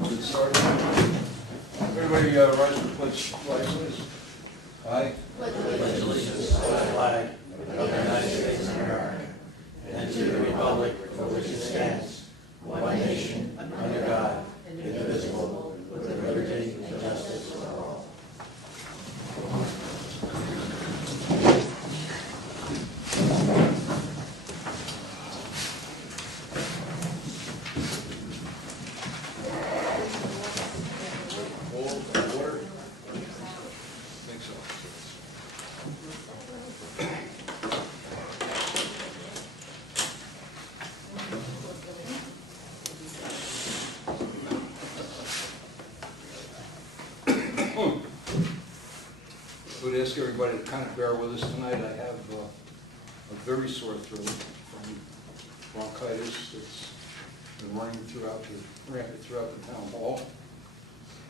Get started. Everybody rise for the pledge, please. I pledge allegiance to the flag of the United States of America and to the republic for which it stands, one nation, under God, indivisible, with liberty and justice for all. I would ask everybody to kind of bear with us tonight. I have a very sore throat from bronchitis that's been running throughout the town hall.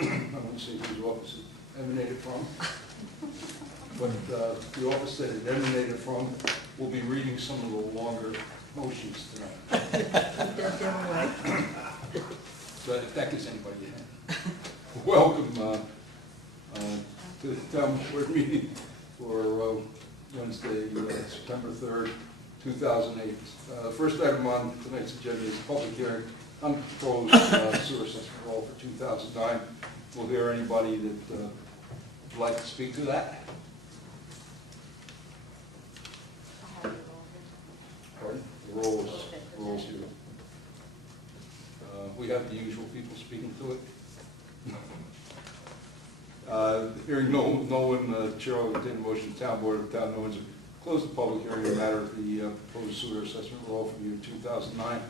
I won't say whose office it emanated from, but the office that it emanated from will be reading some of the longer motions tonight. So if that gives anybody a hint. Welcome to the town board meeting for Wednesday, September 3rd, 2008. First item on tonight's agenda is a public hearing on proposed sewer system roll for 2009. Will there anybody that would like to speak to that? Pardon? The roll's here. We have the usual people speaking to it. Hearing no one, Chair will entertain a motion. Town Board of Town Owens close the public hearing in the matter of the proposed sewer assessment roll for the year 2009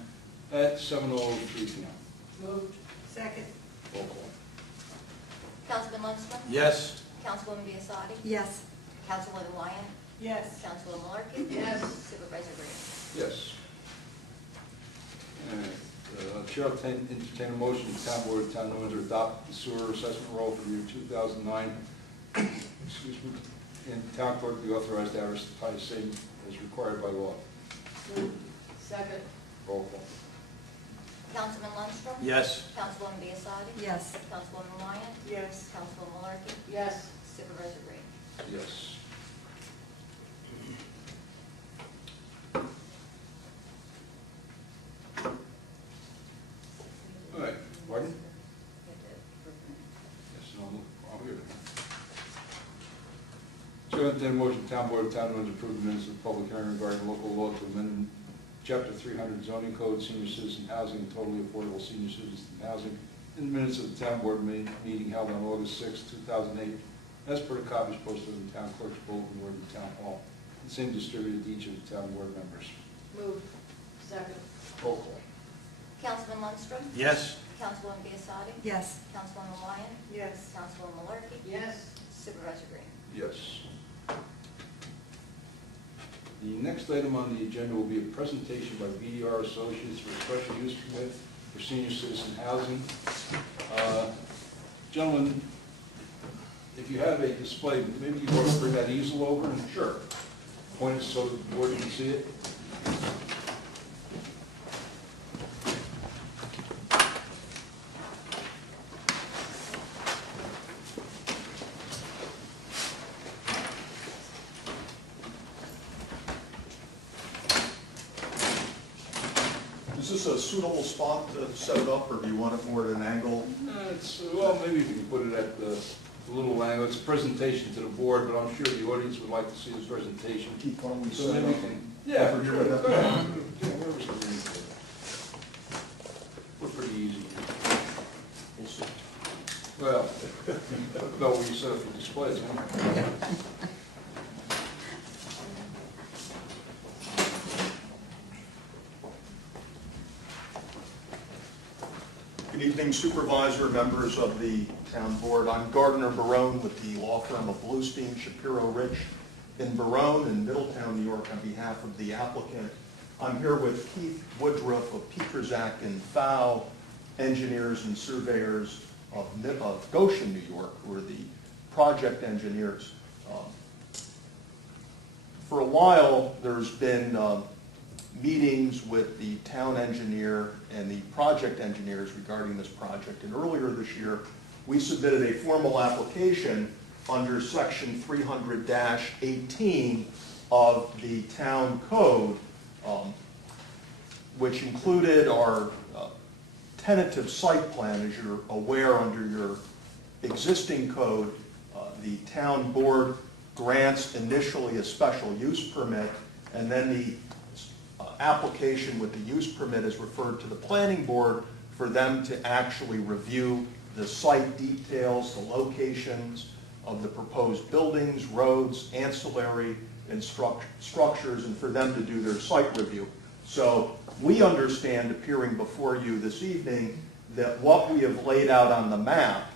at 7:03 p.m. Moved. Second. Roll call. Councilman Lundstrom? Yes. Councilwoman Biasotti? Yes. Councilwoman Wyatt? Yes. Councilwoman Malarkey? Yes. Supervisor Green? Yes. Chair will entertain a motion. The Town Board of Town Owens to adopt the sewer assessment roll for the year 2009. Excuse me. And the town clerk be authorized to advertise the same as required by law. Moved. Second. Roll call. Councilman Lundstrom? Yes. Councilwoman Biasotti? Yes. Councilwoman Wyatt? Yes. Councilwoman Malarkey? Yes. Supervisor Green? Yes. All right. Pardon? Yes, no, I'm here. Chair will entertain a motion. Town Board of Town Owens approve the minutes of the public hearing regarding local law to amend Chapter 300 zoning code, senior citizen housing, and totally affordable senior citizen housing in the minutes of the Town Board meeting held on August 6, 2008, as per the copies posted in the Town Clerk's Bulletin Board in the Town Hall, and same distributed to each of the Town Board members. Moved. Second. Roll call. Councilman Lundstrom? Yes. Councilwoman Biasotti? Yes. Councilwoman Wyatt? Yes. Councilwoman Malarkey? Yes. Supervisor Green? Yes. The next item on the agenda will be a presentation by BDR Associates for a special use permit for senior citizen housing. Gentlemen, if you have a display, maybe you want to bring that easel over and sure, point it so the board can see it. Is this a suitable spot to set it up, or do you want it more at an angle? Well, maybe you can put it at the little angle. It's a presentation to the board, but I'm sure the audience would like to see this presentation. Keep on we So set maybe up. we can, yeah, Over here, sure. right Go up ahead. Yeah, wherever's convenient. We're pretty easy. We'll see. Well, no, we set up for displays, huh? Good evening, Supervisor, members of the Town Board. I'm Gardner Barone with the law firm of Bluestein, Shapiro Rich in Barone in Middletown, New York, on behalf of the applicant. I'm here with Keith Woodruff of Petrozak and Fow, engineers and surveyors of Goshen, New York, who are the project engineers. For a while, there's been meetings with the town engineer and the project engineers regarding this project. And earlier this year, we submitted a formal application under section 300-18 of the town code, which included our tentative site plan. As you're aware, under your existing code, the town board grants initially a special use permit, and then the application with the use permit is referred to the planning board for them to actually review the site details, the locations of the proposed buildings, roads, ancillary and structures, and for them to do their site review. So we understand, appearing before you this evening, that what we have laid out on the map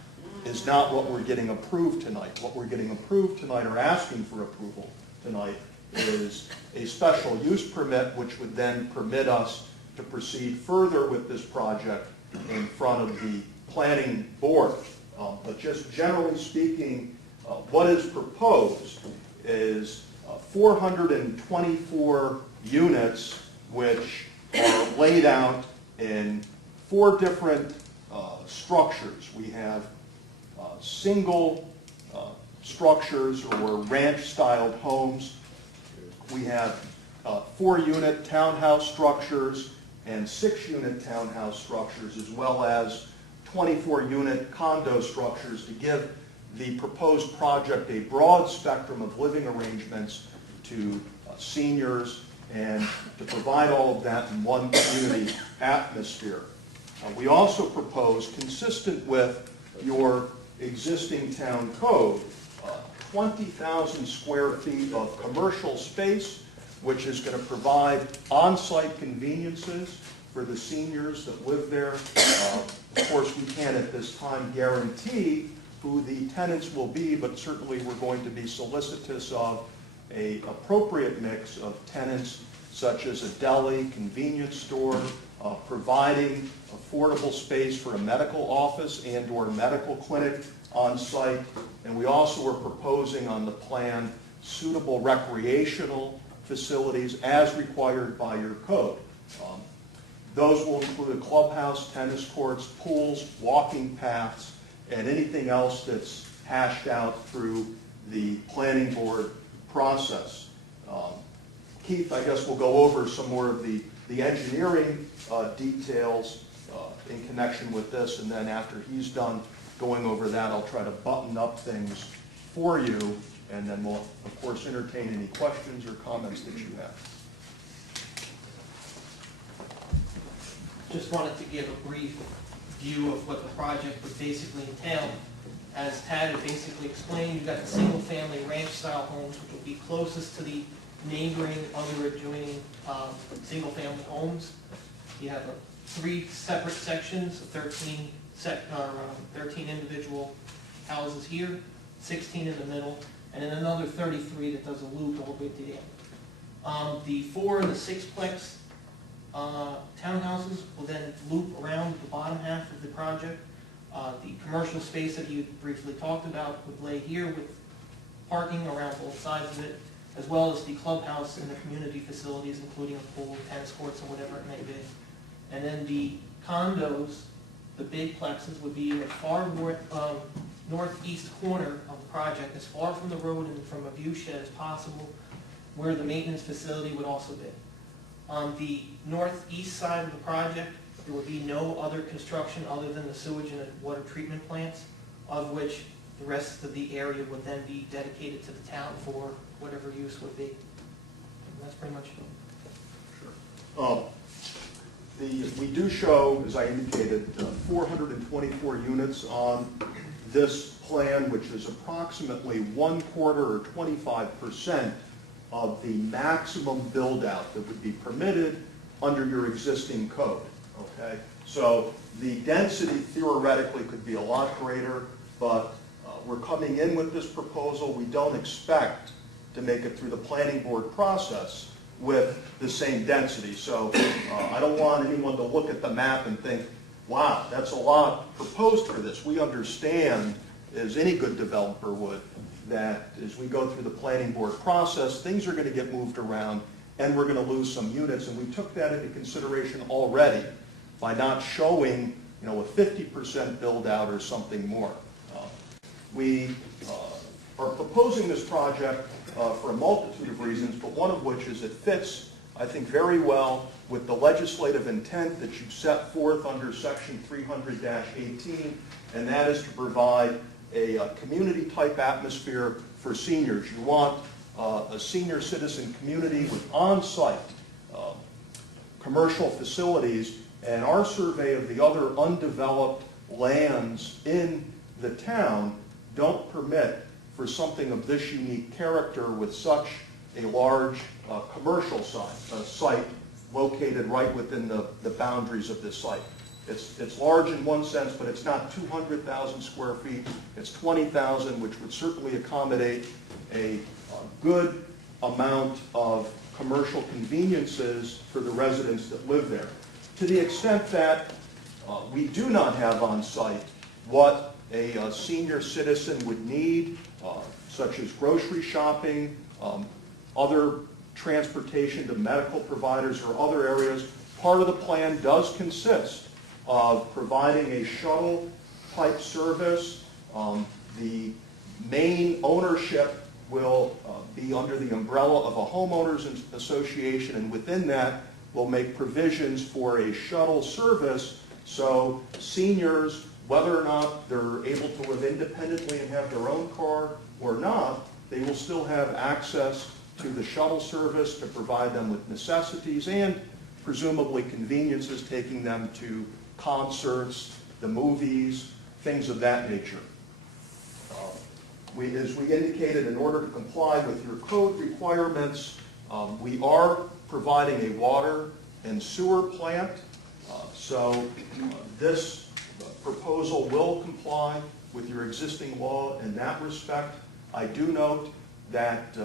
is not what we're getting approved tonight. What we're getting approved tonight, or asking for approval tonight, is a special use permit, which would then permit us to proceed further with this project in front of the planning board. But just generally speaking, what is proposed is 424 units, which are laid out in 4 different structures. We have single structures or ranch-styled homes. We have 4-unit townhouse structures and 6-unit townhouse structures, as well as 24-unit condo structures, to give the proposed project a broad spectrum of living arrangements to seniors, and to provide all of that in one community atmosphere. We also propose, consistent with your existing town code, 20,000 square feet of commercial space, which is going to provide on-site conveniences for the seniors that live there. Of course, we can't at this time guarantee who the tenants will be, but certainly we're going to be solicitous of an appropriate mix of tenants, such as a deli, convenience store, providing affordable space for a medical office and or medical clinic on site. And we also are proposing on the plan suitable recreational facilities as required by your code. Those will include a clubhouse, tennis courts, pools, walking paths, and anything else that's hashed out through the planning board process. Keith, I guess, will go over some more of the engineering details in connection with this, and then after he's done going over that, I'll try to button up things for you, and then we'll, of course, entertain any questions or comments that you have. Just wanted to give a brief view of what the project would basically entail. As Tad had basically explained, you've got the single-family ranch-style homes, which will be closest to the neighboring other adjoining single-family homes. You have 3 separate sections, 13 individual houses here, 16 in the middle, and then another 33 that does a loop all the way to the end. The 4 and the 6-plex townhouses will then loop around the bottom half of the project. The commercial space that you briefly talked about would lay here with parking around both sides of it, as well as the clubhouse and the community facilities, including a pool, tennis courts, or whatever it may be. And then the condos, the big plexes, would be in the far northeast corner of the project, as far from the road and from a view shed as possible, where the maintenance facility would also be. On the northeast side of the project, there would be no other construction other than the sewage and the water treatment plants, of which the rest of the area would then be dedicated to the town for whatever use would be. And that's pretty much it. Sure. We do show, as I indicated, 424 units on this plan, which is approximately 1/4 or 25% of the maximum build-out that would be permitted under your existing code. Okay, so the density theoretically could be a lot greater, but we're coming in with this proposal. We don't expect to make it through the planning board process with the same density. So I don't want anyone to look at the map and think, wow, that's a lot proposed for this. We understand, as any good developer would, that as we go through the planning board process, things are going to get moved around, and we're going to lose some units, and we took that into consideration already by not showing, a 50% build out or something more. We are proposing this project for a multitude of reasons, but one of which is it fits, I think, very well with the legislative intent that you set forth under Section 300-18, and that is to provide a community-type atmosphere for seniors. You want a senior citizen community with on-site commercial facilities, and our survey of the other undeveloped lands in the town don't permit for something of this unique character with such a large commercial site located right within the boundaries of this site. It's large in one sense, but it's not 200,000 square feet. It's 20,000, which would certainly accommodate a good amount of commercial conveniences for the residents that live there. To the extent that we do not have on site what a senior citizen would need, such as grocery shopping, other transportation to medical providers or other areas, part of the plan does consist of providing a shuttle type service. The main ownership will be under the umbrella of a homeowners association, and within that will make provisions for a shuttle service so seniors, whether or not they're able to live independently and have their own car or not, they will still have access to the shuttle service to provide them with necessities and presumably conveniences, taking them to concerts, the movies, things of that nature. As we indicated, in order to comply with your code requirements, we are providing a water and sewer plant. So this proposal will comply with your existing law in that respect. I do note that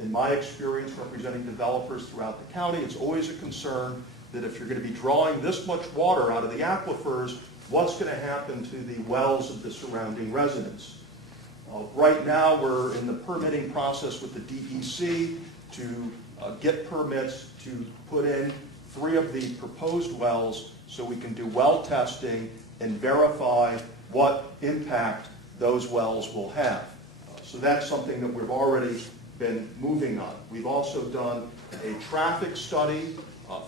in my experience representing developers throughout the county, it's always a concern that if you're going to be drawing this much water out of the aquifers, what's going to happen to the wells of the surrounding residents? Right now, we're in the permitting process with the DEC to get permits to put in 3 of the proposed wells so we can do well testing and verify what impact those wells will have. So that's something that we've already been moving on. We've also done a traffic study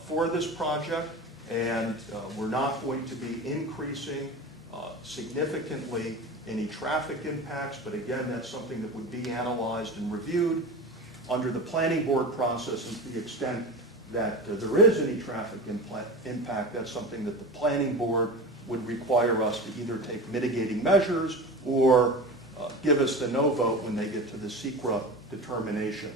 for this project, and we're not going to be increasing significantly any traffic impacts, but again, that's something that would be analyzed and reviewed under the planning board process, and to the extent that there is any traffic impact, that's something that the planning board would require us to either take mitigating measures or give us the no vote when they get to the SEQRA determination.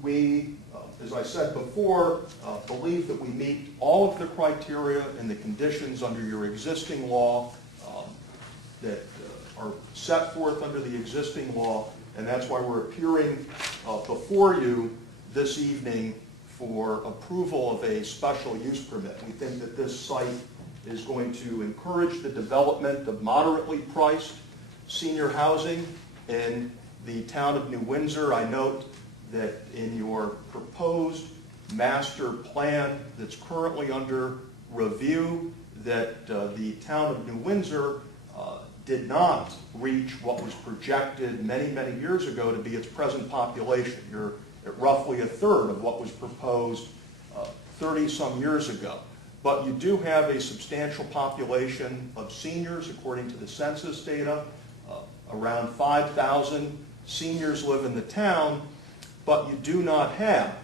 We, as I said before, believe that we meet all of the criteria and the conditions under your existing law that are set forth under the existing law, and that's why we're appearing before you this evening for approval of a special use permit. We think that this site is going to encourage the development of moderately priced senior housing in the town of New Windsor. I note that in your proposed master plan that's currently under review, that the town of New Windsor did not reach what was projected many, many years ago to be its present population. You're at roughly a third of what was proposed 30-some years ago. But you do have a substantial population of seniors, according to the census data. Around 5,000 seniors live in the town, but you do not have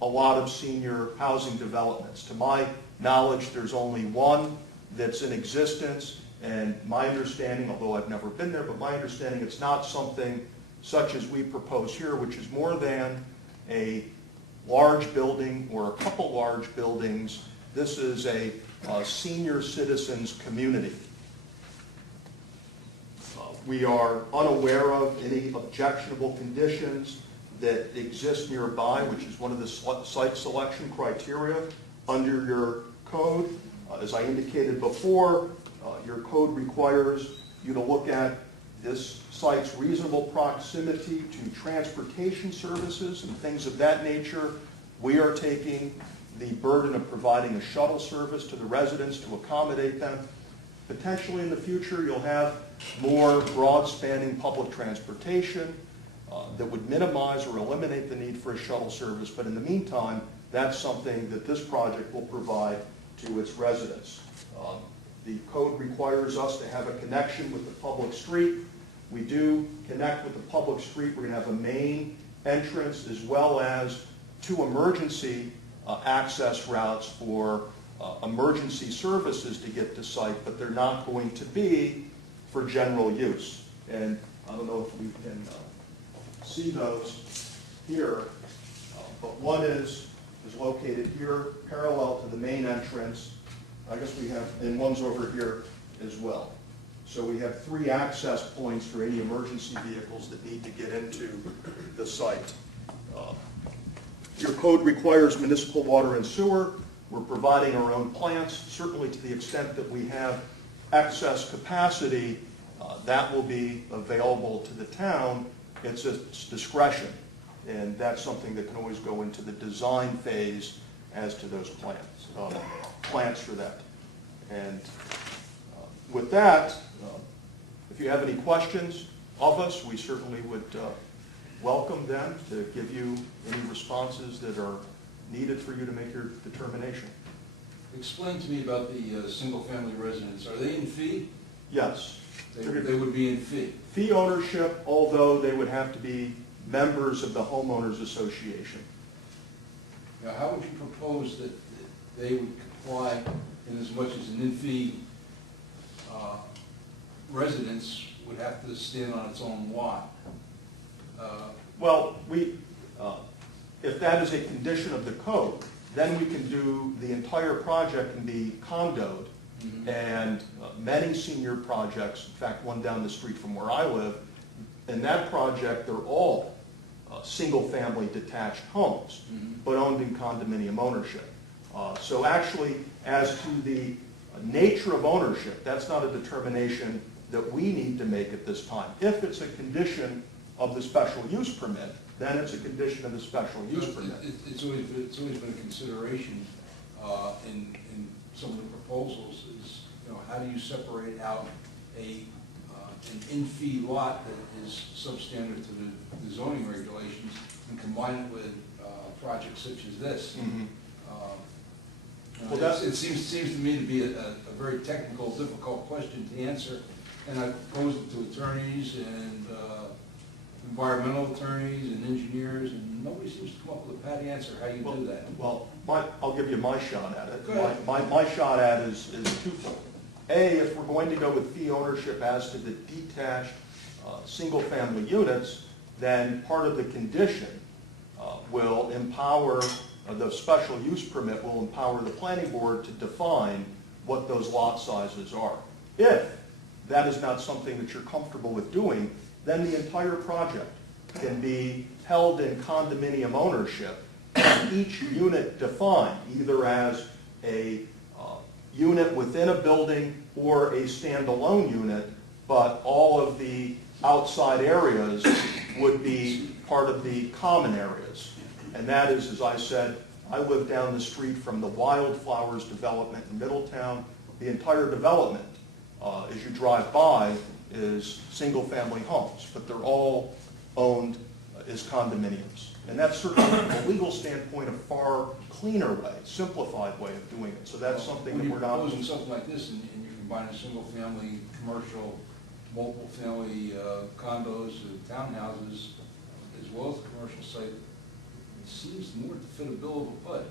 a lot of senior housing developments. To my knowledge, there's only one that's in existence, and my understanding, although I've never been there, but my understanding it's not something such as we propose here, which is more than a large building or a couple large buildings. This is a senior citizens community. We are unaware of any objectionable conditions that exist nearby, which is one of the site selection criteria under your code. As I indicated before, your code requires you to look at this site's reasonable proximity to transportation services and things of that nature. We are taking the burden of providing a shuttle service to the residents to accommodate them. Potentially in the future, you'll have more broad-spanning public transportation that would minimize or eliminate the need for a shuttle service. But in the meantime, that's something that this project will provide to its residents. The code requires us to have a connection with the public street. We do connect with the public street. We're going to have a main entrance as well as 2 emergency access routes for emergency services to get to site, but they're not going to be for general use. And I don't know if we can see those here, but one is located here, parallel to the main entrance. I guess we have, and one's over here as well. So we have 3 access points for any emergency vehicles that need to get into the site. Your code requires municipal water and sewer. We're providing our own plants. Certainly to the extent that we have excess capacity, that will be available to the town. It's its discretion. And that's something that can always go into the design phase as to those plants for that. And with that, if you have any questions of us, we certainly would welcome them to give you any responses that are needed for you to make your determination. Explain to me about the single-family residence. Are they in fee? Yes. They would be in fee. Fee ownership, although they would have to be members of the homeowners association. Now, how would you propose that they would comply in as much as an in-fee residence would have to stand on its own lot? Well, if that is a condition of the code, then we can do, the entire project can be condoed. Mm-hmm. And many senior projects, in fact, one down the street from where I live, in that project, they're all single-family detached homes, mm-hmm. but owned in condominium ownership. So actually, as to the nature of ownership, that's not a determination that we need to make at this time. If it's a condition of the special use permit, then it's a condition of the special use permit. It's always been a consideration in some of the proposals is, how do you separate out an in-fee lot that is substandard to the zoning regulations and combine it with projects such as this? Mm-hmm. Well, it seems to me to be a very technical, difficult question to answer, and I've posed it to attorneys and environmental attorneys and engineers, and nobody seems to come up with a pat answer how you do that. Well, I'll give you my shot at it. My shot at it is twofold. A, if we're going to go with fee ownership as to the detached single-family units, then part of the condition will empower, the special use permit will empower the planning board to define what those lot sizes are. If that is not something that you're comfortable with doing, then the entire project can be held in condominium ownership, and each unit defined either as a unit within a building or a standalone unit, but all of the outside areas would be part of the common areas. And that is, as I said, I live down the street from the Wildflowers development in Middletown. The entire development, as you drive by, is single-family homes, but they're all owned as condominiums. And that's certainly, from a legal standpoint, a far cleaner way, simplified way of doing it. So that's something that we're not... When you're proposing something like this, and you combine a single-family, commercial, multiple-family condos, townhouses, as well as a commercial site, it seems more to fit a bill of a PUD.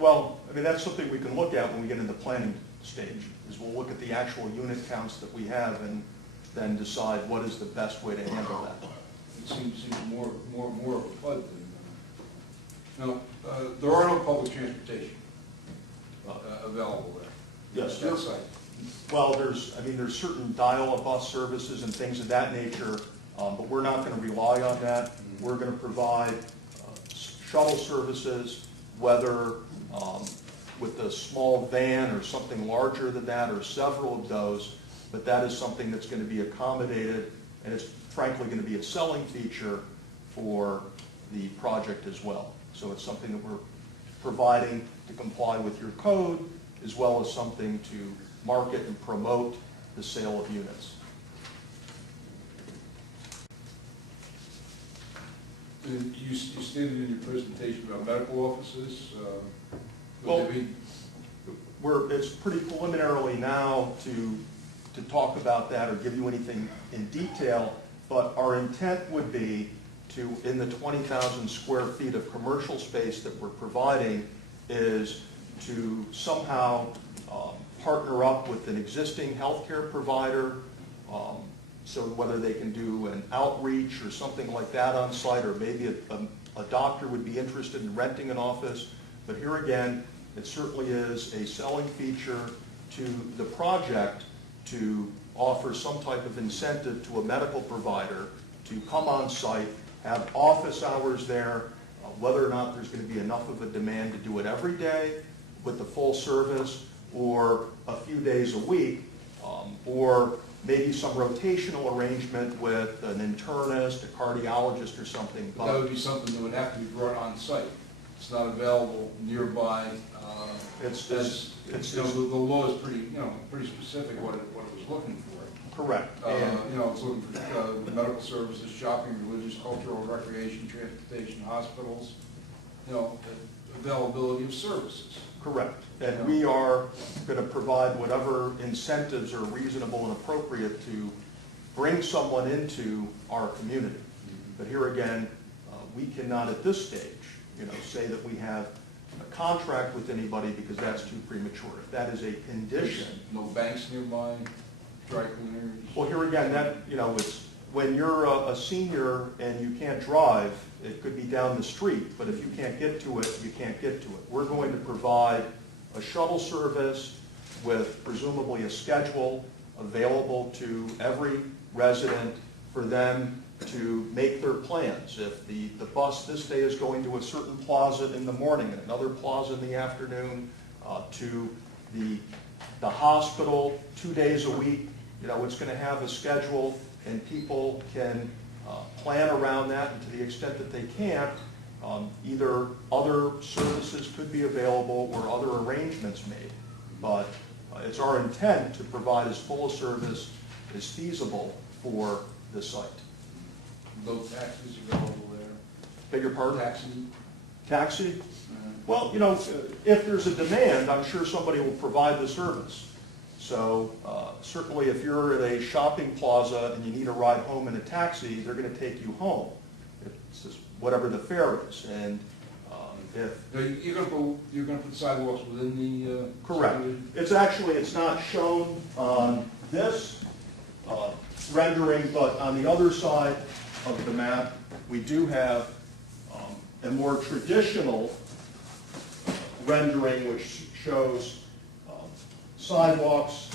Well, I mean, that's something we can look at when we get into the planning stage, is we'll look at the actual unit counts that we have and then decide what is the best way to handle that. It seems more of a PUD than... Now, there are no public transportation available there. Yes. That site. Well, there's certain dial-a-bus services and things of that nature, but we're not going to rely on that. Mm-hmm. We're going to provide shuttle services, whether with a small van or something larger than that, or several of those. but that is something that's going to be accommodated, and it's frankly going to be a selling feature for the project as well. So it's something that we're providing to comply with your code, as well as something to market and promote the sale of units. You stated in your presentation about medical offices. Well, Would there be, it's pretty preliminarily now to talk about that or give you anything in detail, but our intent would be to, in the 20,000 square feet of commercial space that we're providing, is to somehow partner up with an existing healthcare provider, so whether they can do an outreach or something like that on site, or maybe a doctor would be interested in renting an office. But here again, it certainly is a selling feature to the project to offer some type of incentive to a medical provider to come on site, have office hours there, whether or not there's going to be enough of a demand to do it every day with the full service, or a few days a week, or maybe some rotational arrangement with an internist, a cardiologist, or something. that would be something that would have to be brought on site. It's not available nearby. The law is pretty specific what it was looking for. Correct. It's looking for medical services, shopping, religious, cultural, recreation, transportation, hospitals, availability of services. Correct. And we are going to provide whatever incentives are reasonable and appropriate to bring someone into our community. But here again, we cannot at this stage, say that we have a contract with anybody, because that's too premature. If that is a condition. No banks nearby, dry cleaners. Well, here again, it's when you're a senior and you can't drive, it could be down the street, but if you can't get to it, you can't get to it. We're going to provide a shuttle service with presumably a schedule available to every resident for them to make their plans. If the bus this day is going to a certain plaza in the morning and another plaza in the afternoon, to the hospital 2 days a week, it's going to have a schedule, and people can plan around that, and to the extent that they can't, either other services could be available or other arrangements made. But it's our intent to provide as full a service as feasible for the site. No taxis available there. Beg your pardon? Taxi. Taxi? Well, if there's a demand, I'm sure somebody will provide the service. So certainly if you're at a shopping plaza and you need a ride home in a taxi, they're going to take you home. It's just whatever the fare is. And if You're going to put sidewalks within the. correct. subdivision? It's not shown on this rendering, but on the other side of the map, we do have a more traditional rendering, which shows sidewalks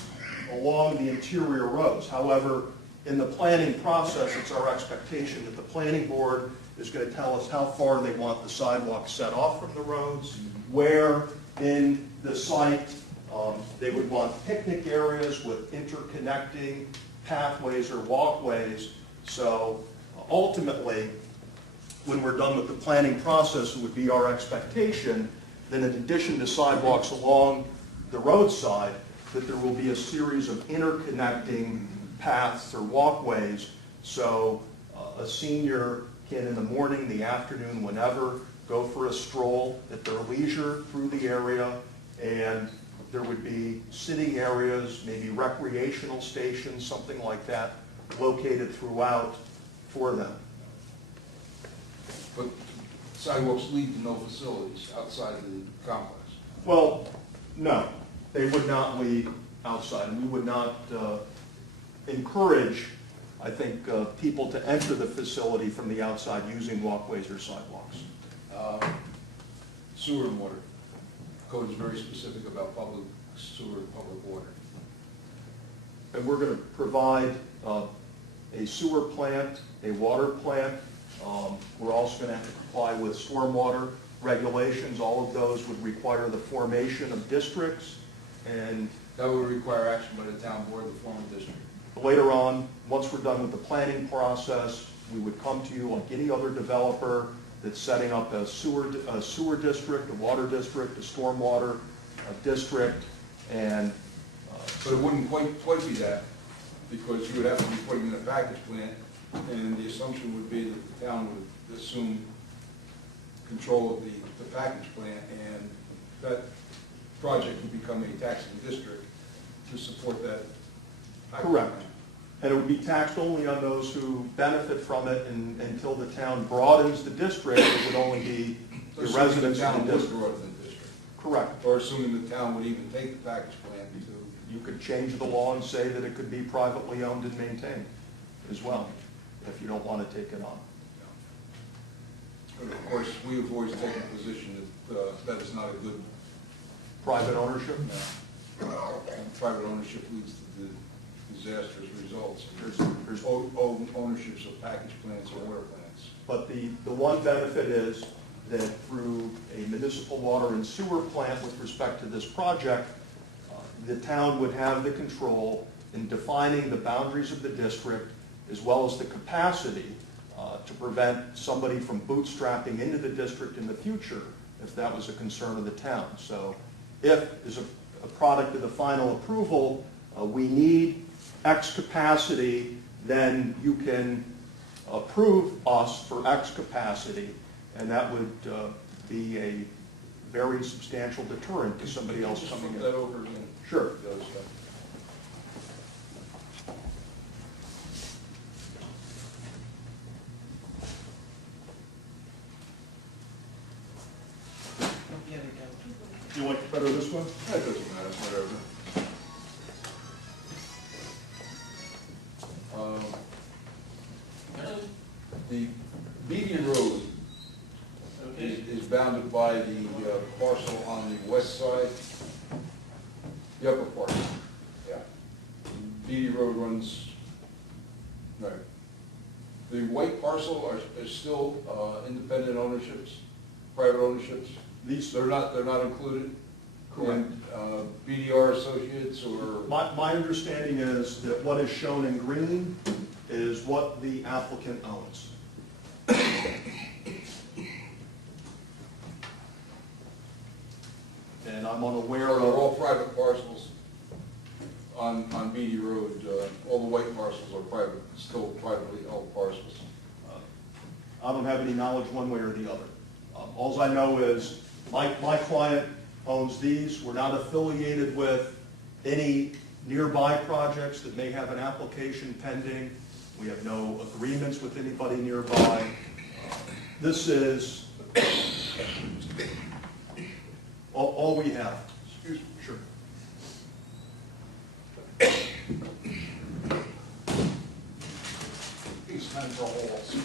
along the interior roads. However, in the planning process, it's our expectation that the planning board is going to tell us how far they want the sidewalks set off from the roads, where in the site they would want picnic areas with interconnecting pathways or walkways. So ultimately, when we're done with the planning process, it would be our expectation that in addition to sidewalks along the roadside, that there will be a series of interconnecting paths or walkways, so a senior can, in the morning, the afternoon, whenever, go for a stroll at their leisure through the area, and there would be sitting areas, maybe recreational stations, something like that, located throughout for them. But sidewalks lead to no facilities outside the complex. Well, no, they would not lead outside, and we would not encourage, I think, people to enter the facility from the outside using walkways or sidewalks. Sewer and water. Code is very specific about public sewer and public water. And we're going to provide a sewer plant, a water plant. We're also going to have to comply with stormwater regulations. All of those would require the formation of districts, and That would require action by the town board, the former district. Later on, once we're done with the planning process, we would come to you like any other developer that's setting up a sewer district, a water district, a stormwater district, and But it wouldn't quite be that, because you would have to be putting in a package plant, and the assumption would be that the town would assume control of the package plant, and that project would become a taxing district to support that package Correct. plant. And it would be taxed only on those who benefit from it, and until the town broadens the district, it would only be the Assuming residents the of town the would district. broaden the district, Correct. or assuming the town would even take the package plant to. You could change the law and say that it could be privately owned and maintained as well, if you don't want to take it on. But of course, we have always taken a position that that is not a good, Private ownership? private ownership leads to the disastrous results. There's Ownerships of package plants or water plants. But the one benefit is that through a municipal water and sewer plant with respect to this project, the town would have the control in defining the boundaries of the district as well as the capacity to prevent somebody from bootstrapping into the district in the future if that was a concern of the town. So if, as a product of the final approval, we need X capacity, then you can approve us for X capacity, and that would be a very substantial deterrent to somebody else Just coming flip in. that over again. Sure. The other stuff. Yeah, there you Do you like better this one? That doesn't matter, whatever. The Median Road is bounded by the parcel on the west side, the upper part, yeah. Beatty Road runs, right. The white parcel is still independent ownerships, private ownerships? These, They're not included? Correct. And BDR Associates or? my understanding is that what is shown in green is what the applicant owns. And I'm unaware They're of, all private parcels on Beatty Road. All the white parcels are private, still privately held parcels. I don't have any knowledge one way or the other. All I know is my client owns these. We're not affiliated with any nearby projects that may have an application pending. We have no agreements with anybody nearby. This is all we have. Excuse me. Sure. These kinds of holes.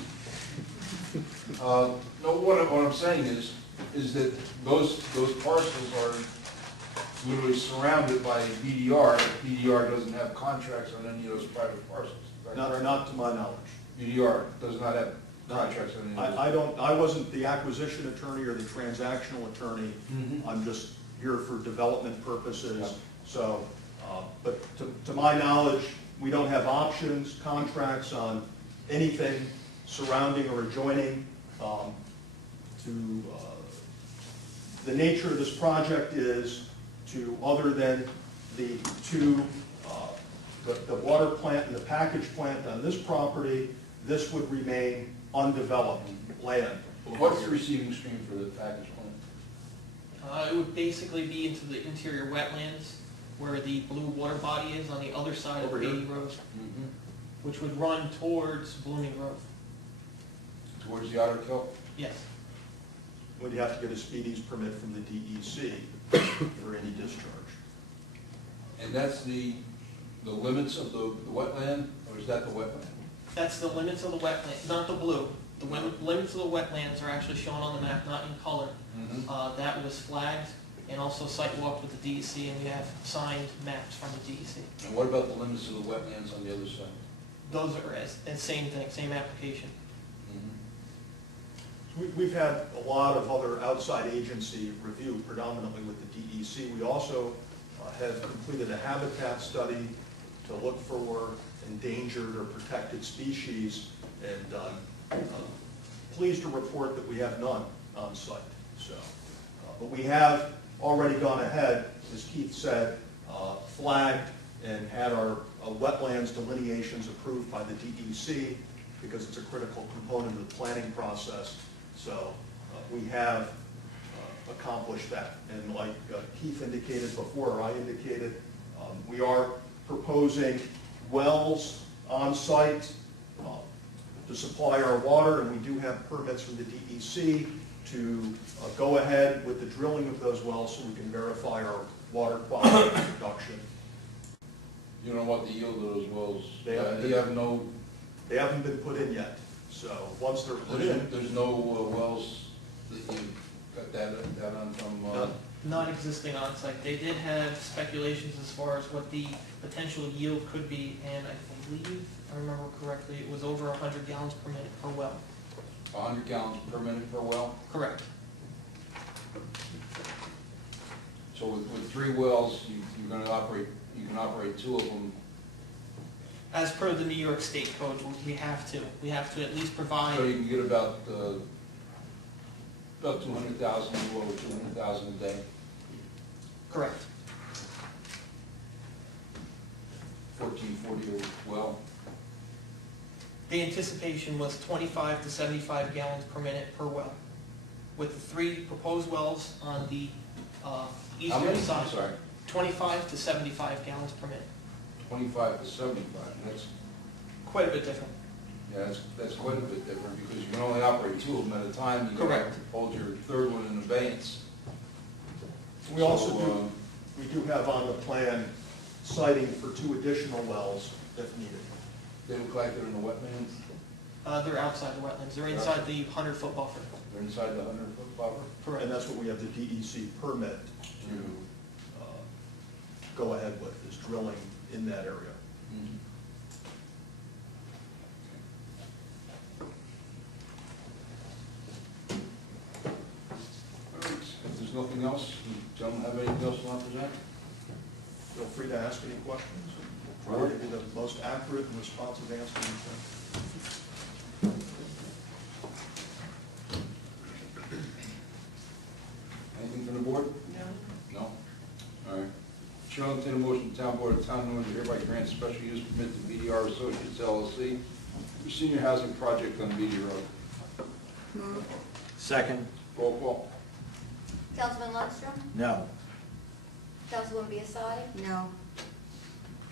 No, what I'm saying is that those parcels are literally surrounded by BDR. BDR doesn't have contracts on any of those private parcels. Is that correct? Not to my knowledge. BDR does not have contracts on any of those. I wasn't the acquisition attorney or the transactional attorney. Mhm. I'm just here for development purposes. Yeah. So, but to my knowledge, we don't have options, contracts on anything surrounding or adjoining. The nature of this project is to, other than the two, the water plant and the package plant on this property, this would remain undeveloped land. What's the receiving stream for the package plant? It would basically be into the interior wetlands where the blue water body is on the other side of Over here? Beatty Road, which would run towards Blooming Grove. Towards the Otter Kill? Yes. Would you have to get a speedies permit from the DEC for any discharge? And that's the limits of the wetland, or is that the wetland? That's the limits of the wetland, not the blue. The limits of the wetlands are actually shown on the map, not in color. That was flagged and also site walked with the DEC, and we have signed maps from the DEC. And what about the limits of the wetlands on the other side? Those are the same thing, same application. We've had a lot of other outside agency review, predominantly with the DEC. We also have completed a habitat study to look for endangered or protected species, and pleased to report that we have none on site. So, but we have already gone ahead, as Keith said, flagged and had our wetlands delineations approved by the DEC because it's a critical component of the planning process. So we have accomplished that. And like Keith indicated before, or I indicated, we are proposing wells on site to supply our water, and we do have permits from the DEC to go ahead with the drilling of those wells so we can verify our water quality and production. You know what the yield of those wells? They haven't You have no, They haven't been put in yet, so once they're put in, there's no wells that you got that on from, None. Not existing on site. They did have speculations as far as what the potential yield could be, and I believe, if I remember correctly, it was over 100 gallons per minute per well. 100 gallons per minute per well? Correct. So with 3 wells, you're gonna operate, you can operate 2 of them. As per the New York State Code, we have to. We have to at least provide. So you can get about 200,000, a little over 200,000 a day. Correct. 1440 a well. The anticipation was 25 to 75 gallons per minute per well, with the 3 proposed wells on the How eastern many? side. I'm sorry, 25 to 75 gallons per minute. 25 to 75. That's, Quite a bit different. yeah, that's quite a bit different because you can only operate 2 of them at a time. You gotta Correct. hold your 3rd one in abeyance. we also So, we do have on the plan siting for 2 additional wells if needed. They look like they're in the wetlands. They're outside the wetlands. They're inside the 100-foot buffer. They're inside the 100-foot buffer. Correct. And that's what we have the DEC permit to go ahead with, is drilling in that area. Mhm. All right, if there's nothing else, you gentlemen have anything else you want to present? Feel free to ask any questions. We'll try to give you the most accurate and responsive answer we can. Anything from the board? No. No? All right. Chair will entertain a motion, the town board of town of Windsor hereby grants special use permit to BDR Associates LLC for senior housing project on Beatty Road. Second. Roll call. Councilman Lundstrom, No. Councilwoman Biassadi, No.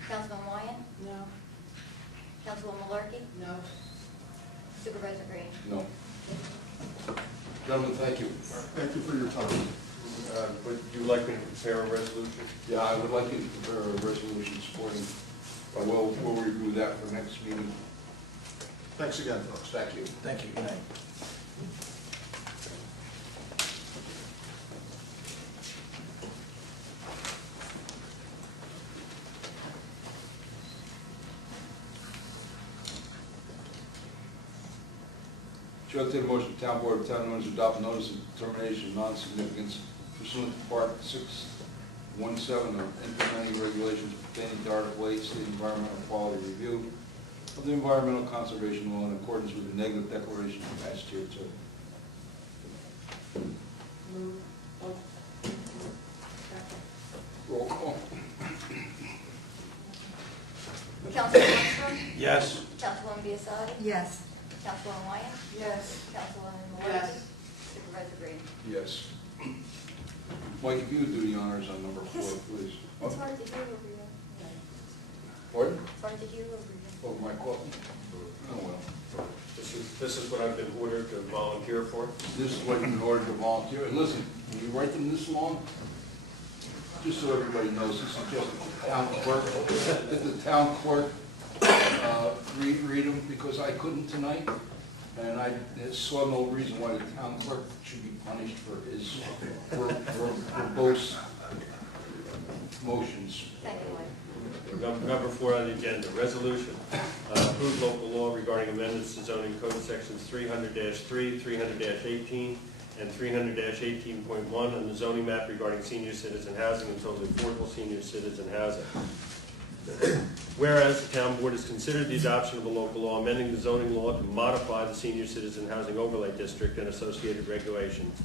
Councilman Wyan, No. Councilwoman Malarkey, No. Supervisor Green. No. Gentlemen, thank you. Thank you for your time. Would you like me to prepare a resolution? Yeah, I would like you to prepare a resolution supporting, we'll review that for next meeting. Thanks again, folks. Thank you. Thank you. Good night. Chair will entertain a motion, the town board of town of Windsor adopt a notice of determination of non-significance pursuant to Part 617 of implementing regulations pertaining to Article 8, State Environmental Quality Review of the Environmental Conservation Law in accordance with the negative declaration attached here to. Move. Oh. Second. Roll call. Councilman Lundstrom, Yes. Councilwoman Biassadi, Yes. Councilwoman Wyan, Yes. Councilwoman Malarkey, Yes. Supervisor Green. Yes. Mike, if you would do the honors on number 4, please. It's hard to hear over you. Pardon? It's hard to hear over you. Oh, my call. Oh, well. This is what I've been ordered to volunteer for. This is what in order to volunteer, and listen, when you write them this long, just so everybody knows, this is just the town clerk, that the town clerk read them, because I couldn't tonight, and I saw no reason why the town clerk should be punished for his verbose motions. Thank you, Mike. Number 4 on the agenda, resolution. Approved local law regarding amendments to zoning code sections 300-3, 300-18, and 300-18.1 on the zoning map regarding senior citizen housing and totally affordable senior citizen housing. Whereas the town board has considered the adoption of a local law amending the zoning law to modify the senior citizen housing overlay district and associated regulations.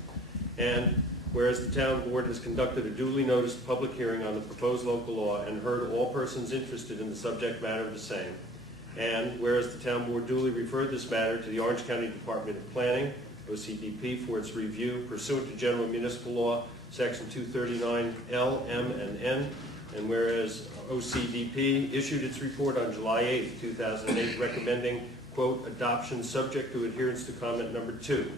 And whereas the town board has conducted a duly noticed public hearing on the proposed local law and heard all persons interested in the subject matter of the same. And whereas the town board duly referred this matter to the Orange County Department of Planning, OCDP, for its review pursuant to General Municipal Law, Section 239 L, M, and N. And whereas OCDP issued its report on July 8, 2008, recommending, quote, adoption subject to adherence to comment number 2.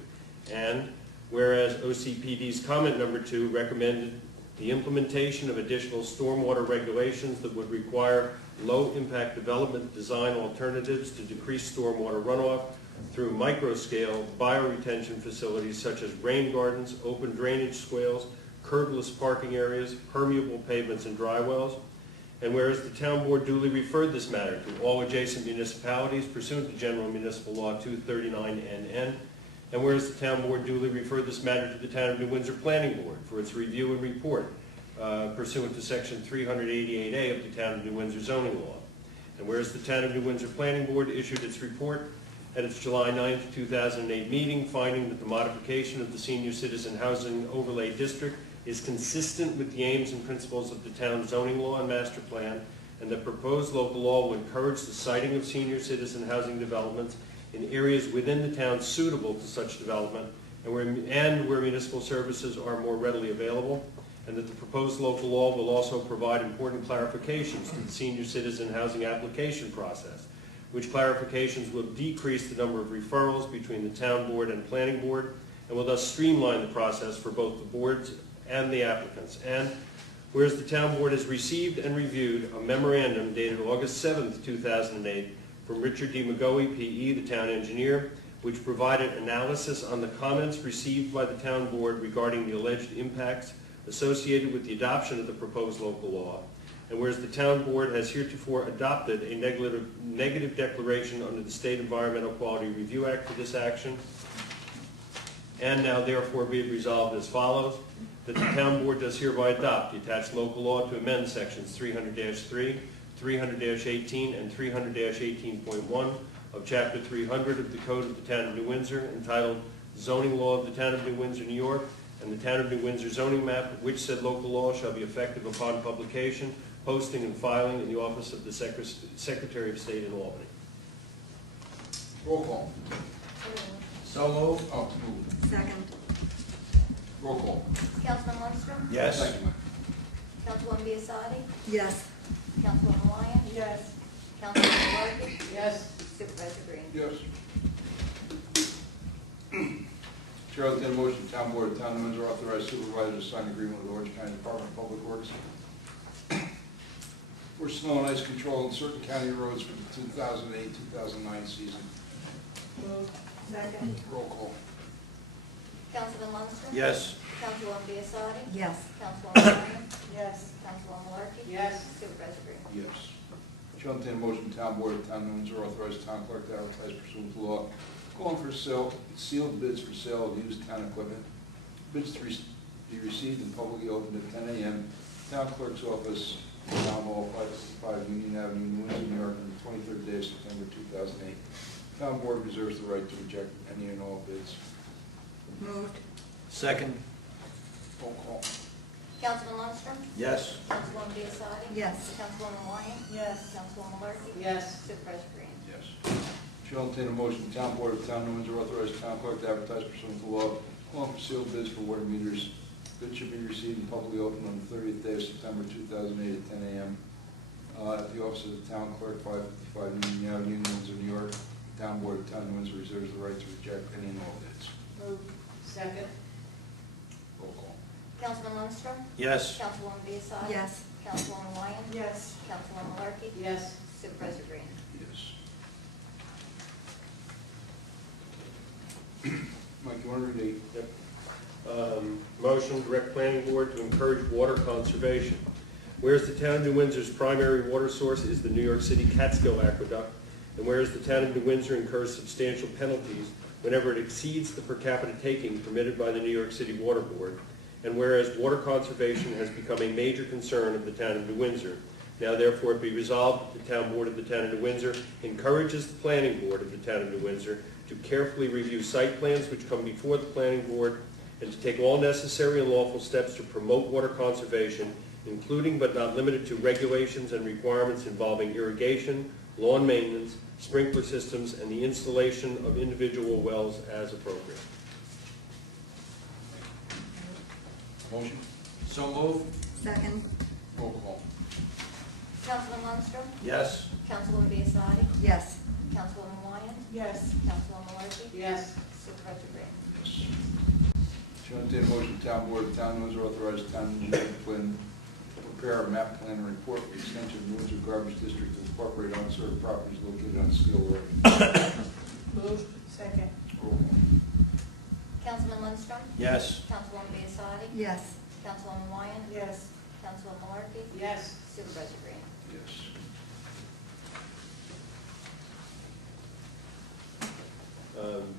And whereas OCPD's comment number 2 recommended the implementation of additional stormwater regulations that would require low-impact development design alternatives to decrease stormwater runoff through micro-scale bioretention facilities such as rain gardens, open drainage swales, curbless parking areas, permeable pavements, and dry wells. And whereas the town board duly referred this matter to all adjacent municipalities pursuant to General Municipal Law 239 NN, and whereas the town board duly referred this matter to the Town of New Windsor Planning Board for its review and report pursuant to Section 388A of the Town of New Windsor zoning law. And whereas the Town of New Windsor Planning Board issued its report at its July 9, 2008 meeting, finding that the modification of the Senior Citizen Housing Overlay District is consistent with the aims and principles of the town's zoning law and master plan, and the proposed local law will encourage the siting of senior citizen housing developments in areas within the town suitable to such development, and where municipal services are more readily available, and that the proposed local law will also provide important clarifications to the senior citizen housing application process, which clarifications will decrease the number of referrals between the town board and planning board, and will thus streamline the process for both the boards and the applicants. And whereas the town board has received and reviewed a memorandum dated August 7, 2008 from Richard D. McGoey, P.E., the town engineer, which provided analysis on the comments received by the town board regarding the alleged impacts associated with the adoption of the proposed local law. And whereas the town board has heretofore adopted a negative declaration under the State Environmental Quality Review Act for this action, and now therefore be it resolved as follows, that the town board does hereby adopt the attached local law to amend sections 300-3, 300-18, and 300-18.1 of Chapter 300 of the Code of the Town of New Windsor, entitled Zoning Law of the Town of New Windsor, New York, and the Town of New Windsor zoning map, which said local law shall be effective upon publication, posting, and filing in the office of the Secretary of State in Albany. Roll call. So moved. Oh, move. Second. Roll call. Councilman Lundstrom? Yes. Second. Councilwoman Biassadi? Yes. Councilwoman Lyon? Yes. Councilwoman Markey? Yes. Supervisor Green? Yes. Chair will entertain a motion, the town board of Town of Windsor authorize supervisor to sign agreement with Orange County Department of Public Works for snow and ice control on certain county roads for the 2008-2009 season. Move. Second. Roll call. Councilman Lundstrom? Yes. Councilwoman Biassadi? Yes. Councilwoman Lyon? Yes. Councilwoman Markey? Yes. Supervisor Green? Yes. Chair will entertain a motion, the town board of Town of Windsor authorize the town clerk to advertise pursuant to law, calling for sale, sealed bids for sale of used town equipment. Bids to be received and publicly opened at 10 a.m. Town clerk's office, Town Hall, 565 Union Avenue, New Windsor, New York, on the 23rd day of September 2008. Town board reserves the right to reject any and all bids. Moved. Second. Roll call. Councilman Lundstrom? Yes. Councilwoman Biassadi? Yes. Councilwoman Lyon? Yes. Councilwoman Markey? Yes. Supervisor Green? Yes. Chair will entertain a motion, the town board of Town of Windsor authorize the town clerk to advertise pursuant to law, calling for sealed bids for water meters. Bids should be received and publicly opened on the 30th day of September 2008 at 10 a.m. At the office of the town clerk, 555 Union Avenue, New Windsor, New York. The town board of Town of Windsor reserves the right to reject any and all bids. Move. Second. Roll call. Councilman Lundstrom? Yes. Councilwoman Biassadi? Yes. Councilwoman Lyon? Yes. Councilwoman Markey? Yes. Supervisor Green? Yes. Mike, you want to read Yep. Motion, direct planning board to encourage water conservation. Whereas the town of New Windsor's primary water source is the New York City Catskill Aqueduct, and whereas the town of New Windsor incurs substantial penalties whenever it exceeds the per capita taking permitted by the New York City Water Board, and whereas water conservation has become a major concern of the town of New Windsor, now therefore be resolved that the Town Board of the Town of New Windsor encourages the Planning Board of the Town of New Windsor to carefully review site plans which come before the Planning Board and to take all necessary and lawful steps to promote water conservation, including but not limited to regulations and requirements involving irrigation, lawn maintenance, sprinkler systems, and the installation of individual wells as appropriate. Motion? So moved. Second. Roll call. Councilman Lundstrom, Yes. Councilwoman Biassadi, Yes. Councilwoman Wyatt, Yes. Councilwoman Malarkey, Yes. Supervisor Green. Yes. Chair will entertain a motion, town board of town of Windsor authorize the town engineer to prepare a map plan and report for the extension of Windsor Garbage District to incorporate unserved properties located on Steel Road. Moved. Second. Roll call. Councilman Lundstrom, Yes. Councilwoman Biassadi, Yes. Councilwoman Wyatt, Yes. Councilwoman Malarkey, Yes. Supervisor Green. Yes.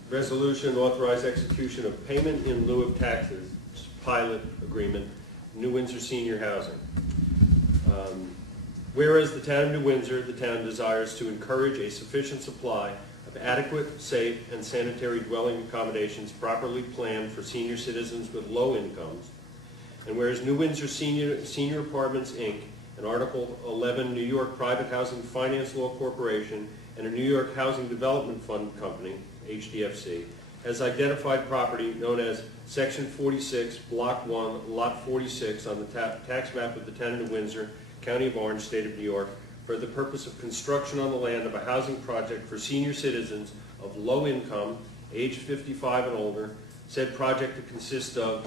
Resolution authorize execution of payment in lieu of taxes, pilot agreement, New Windsor Senior Housing. Whereas the town of New Windsor, the town desires to encourage a sufficient supply of adequate, safe, and sanitary dwelling accommodations properly planned for senior citizens with low incomes. And whereas New Windsor Senior Apartments, Inc., an Article 11 New York Private Housing Finance Law Corporation, and a New York Housing Development Fund Company, HDFC, has identified property known as Section 46, Block 1, Lot 46 on the tax map of the town of New Windsor, County of Orange, State of New York, for the purpose of construction on the land of a housing project for senior citizens of low income, age 55 and older. Said project to consist of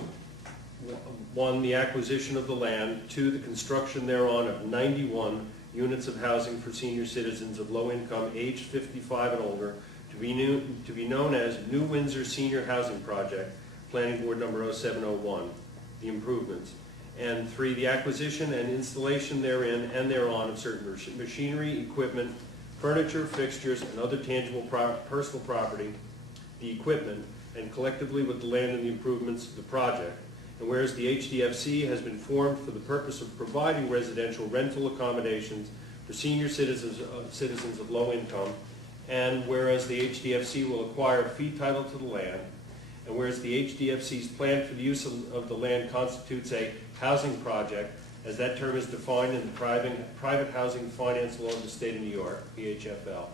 1, the acquisition of the land, 2, the construction thereon of 91 units of housing for senior citizens of low income, age 55 and older, to be known as New Windsor Senior Housing Project, Planning Board number 0701, the improvements. And 3, the acquisition and installation therein and thereon of certain machinery, equipment, furniture, fixtures, and other tangible personal property, the equipment, and collectively with the land and the improvements of the project. And whereas the HDFC has been formed for the purpose of providing residential rental accommodations for senior citizens of low income, and whereas the HDFC will acquire fee title to the land, and whereas the HDFC's plan for the use of the land constitutes a housing project, as that term is defined in the Private Housing Finance Law of the State of New York, PHFL,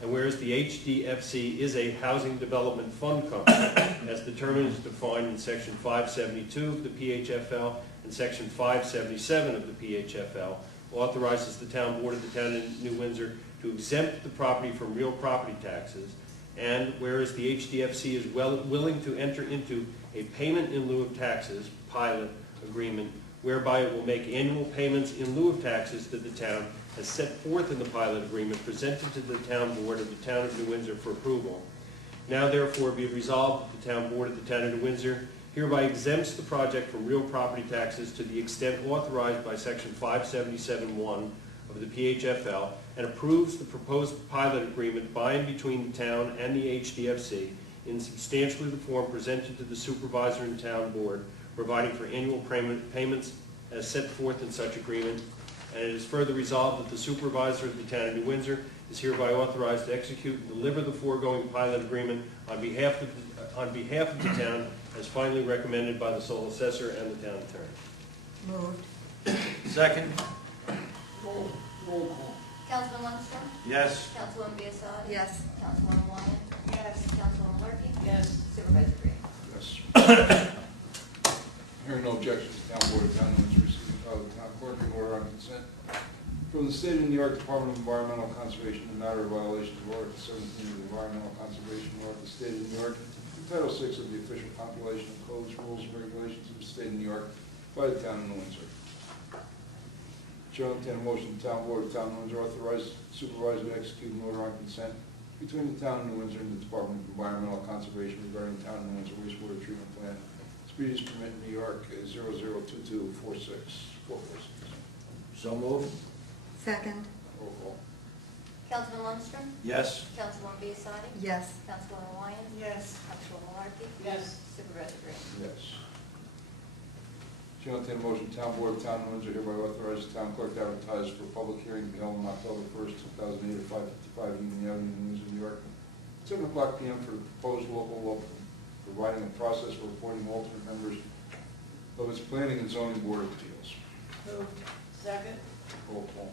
and whereas the HDFC is a housing development fund company, as the term is defined in Section 572 of the PHFL and Section 577 of the PHFL, authorizes the town board of the town of New Windsor to exempt the property from real property taxes, and whereas the HDFC is willing to enter into a payment in lieu of taxes pilot agreement, whereby it will make annual payments in lieu of taxes to the town as set forth in the pilot agreement presented to the town board of the town of New Windsor for approval. Now therefore be resolved that the town board of the town of New Windsor hereby exempts the project from real property taxes to the extent authorized by Section 577(1) of the PHFL, and approves the proposed pilot agreement by and between the town and the HDFC in substantially the form presented to the supervisor and town board, providing for annual payments as set forth in such agreement. And it is further resolved that the supervisor of the town of New Windsor is hereby authorized to execute and deliver the foregoing pilot agreement on behalf of the town as finally recommended by the sole assessor and the town attorney. Moved. Second. Roll call. Councilman Lundstrom, Yes. Councilwoman Biassadi, Yes. Councilwoman Wyatt, Yes. Councilwoman Malarkey, Yes. Supervisor Green. Yes. Hearing no objections, the town board of town of Windsor receiving file the town clerk in order on consent from the State of New York Department of Environmental Conservation in the matter of violation of Article 17 of the Environmental Conservation Law of the State of New York, and Title 6 of the official compilation of codes, rules, and regulations of the State of New York by the town of New Windsor. Chair will entertain a motion, the town board of town of New Windsor authorize supervisor to execute an order on consent between the town of New Windsor and the Department of Environmental Conservation regarding the town of New Windsor wastewater treatment plant. Speediest permit in New York is 002246. So moved. Second. Roll call. Councilman Lundstrom, Yes. Councilwoman Biassiatti, Yes. Councilwoman Wyatt, Yes. Councilwoman Malarkey, Yes. Supervisor Green. Yes. Chair will entertain a motion, Town Board of Town of Windsor hereby authorizes the town clerk to advertise for a public hearing to be held on October 1st, 2008 at 555 Union Avenue, Windsor, New York, 7 o'clock p.m. for the proposed local law providing a process for appointing alternate members of its Planning and Zoning Board of Appeals. Moved. Second. Roll call.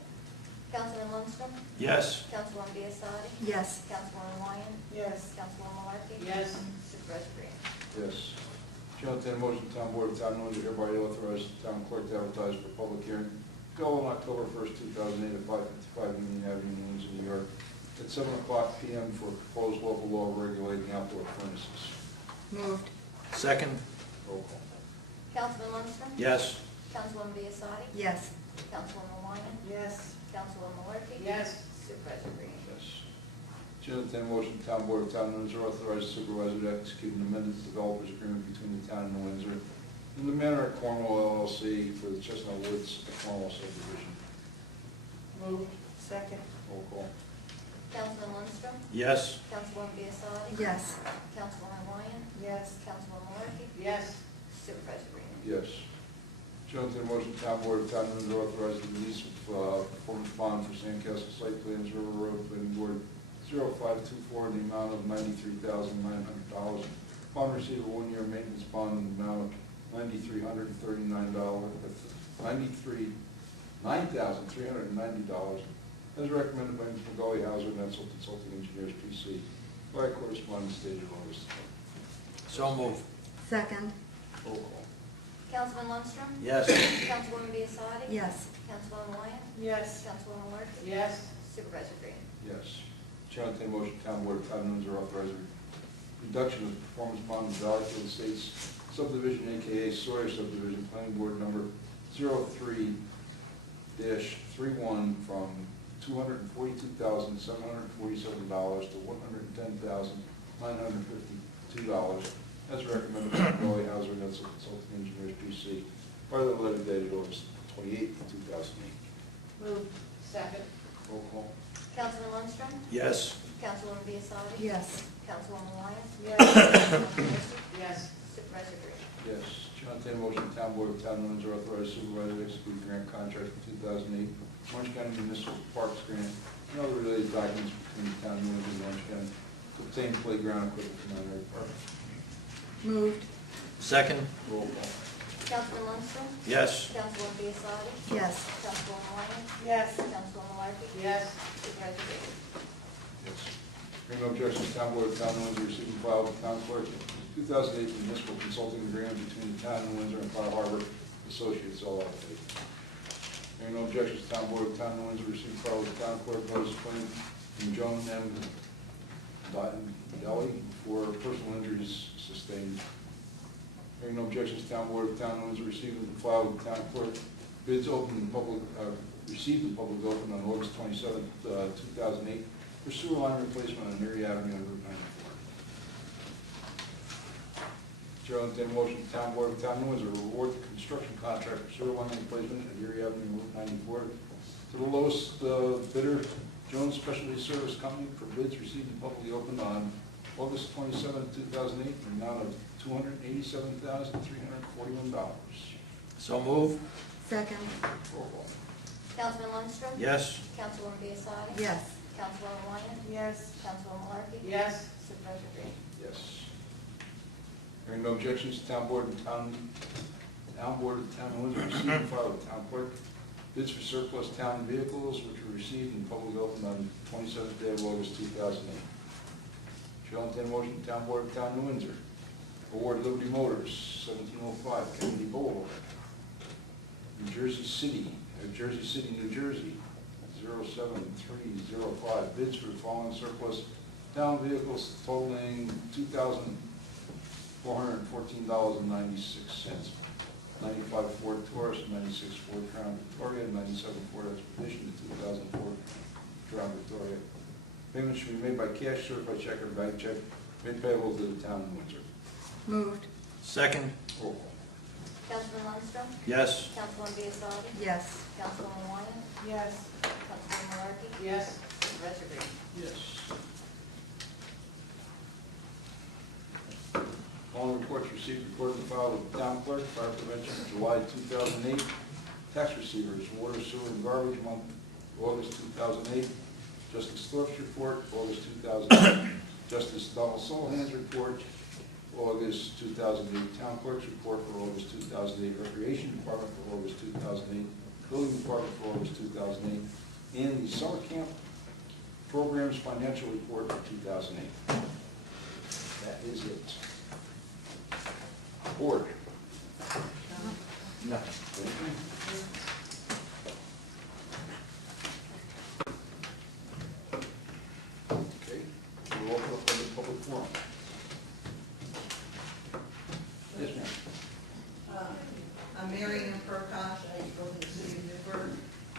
Councilman Lundstrom, Yes. Councilwoman Biassiatti, Yes. Councilwoman Wyatt, Yes. Councilwoman Malarkey, Yes. Supervisor Green. Yes. Chair will entertain a motion, Town Board of Town of Windsor hereby authorizes the town clerk to advertise for a public hearing to go on October 1st, 2008 at 555 Union Avenue, Windsor, New York, at 7 o'clock p.m. for proposed local law regulating outdoor furnaces. Moved. Second. Roll call. Councilman Lundstrom, Yes. Councilwoman Biassiatti, Yes. Councilwoman Wyatt, Yes. Councilwoman Malarkey, Yes. Supervisor Green. Yes. Chair will entertain a motion, Town Board of Town of Windsor authorizes supervisor to execute an amended developers agreement between the town and Windsor in the manner at Cornwall LLC for the Chestnut Woods Cornwall subdivision. Moved. Second. Roll call. Councilman Lundstrom, Yes. Councilwoman Biassiatti, Yes. Councilwoman Wyatt, Yes. Councilwoman Malarkey, Yes. Supervisor Green. Yes. Chair will entertain a motion, Town Board of Town of Windsor authorizes the release of performance bond for Sandcastle Site Plans, River Road, Planning Board 0524 in the amount of $93,900. Upon receipt of a one-year maintenance bond in the amount of $9,390 as recommended by Mr. McGauley, Hauser, and Edsel Consulting Engineers, P.C. by correspondence dated August 10th. So move. Second. Roll call. Councilman Lundstrom, Yes. Councilwoman Biassiatti, Yes. Councilwoman Wyatt, Yes. Councilwoman Malarkey, Yes. Supervisor Green. Yes. Chair will entertain a motion, Town Board of Town of Windsor authorizing reduction of performance bond in Valleyfield Estates subdivision, AKA Sawyer subdivision, Planning Board number 03-31 from $242,747 to $110,952 as recommended by Roy Hauser and Edsel Consulting Engineers, P.C. by the letter dated August 28, 2008. Moved. Second. Roll call. Councilman Lundstrom, Yes. Councilwoman Biassiatti, Yes. Councilwoman Wyatt, Yes. Councilwoman Malarkey, Yes. Supervisor Green. Yes. Chair will entertain a motion, Town Board of Town of Windsor authorize supervisor to execute grant contract for 2008 Orange County Municipal Parks Grant and other related documents between the town of Windsor and Orange County to obtain playground equipment for Monterey Park. Moved. Second. Roll call. Councilman Lundstrom, Yes. Councilwoman Biassiatti, Yes. Councilwoman Wyatt, Yes. Councilwoman Malarkey, Yes. Supervisor Green. Yes. Hearing no objections, Town Board of Town of Windsor receive and file with the Town Clerk 2008 municipal consulting agreement between the town of Windsor and File Harbor Associates LLC. Hearing no objections, Town Board of Town of Windsor receive and file with the Town Clerk notice of claim from Joan M. Delly for personal injuries sustained. Hearing no objections, Town Board of Town of Windsor receive and file with the Town Clerk bids open in public, received in public open on August 27, 2008 for sewer line replacement on Erie Avenue and Route 94. Chair will entertain a motion, Town Board of Town of Windsor award the construction contract for sewer line replacement at Erie Avenue and Route 94 to the lowest bidder, Jones Specialty Service Company, for bids received and publicly opened on August 27, 2008, for an amount of $287,341. So move. Second. Roll call. Councilman Lundstrom, Yes. Councilwoman Biassiatti, Yes. Councilwoman Wyatt, Yes. Councilwoman Malarkey, Yes. Supervisor Green. Yes. Hearing no objections, Town Board of Town of Windsor received and filed with Town Clerk bids for surplus town vehicles which were received and publicly opened on the 27th day of August 2008. Shall entertain a motion, Town Board of Town of Windsor award Liberty Motors, 1705 Kennedy Boulevard, New Jersey City, New Jersey, 07305 bids for the following surplus town vehicles totaling $2,414.96. 95 Ford Taurus, 96 Ford Crown Victoria, 97 Ford Expedition, the 2004 Crown Victoria. Payment should be made by cash, certified check, or bank check, made payable to the town of Windsor. Moved. Second. Roll call. Councilman Lundstrom, Yes. Councilwoman Biassiatti, Yes. Councilwoman Wyatt, Yes. Councilwoman Malarkey, Yes. reservation. Yes. All reports received, recorded and filed with the town clerk. Fire prevention, July 2008. Tax receivers, water, sewer, and garbage month, August 2008. Justice Thorpe's report, August 2008. Justice Donald Solohan's report, August 2008. Town clerk's report for August 2008. Recreation Department for August 2008. Building Department for August 2008. And the summer camp programs financial report for 2008. That is it. Board. Nothing. Okay, we'll open up the public forum. Yes, ma'am. I'm Mary Ann Prakash, I live in the city of Newburgh.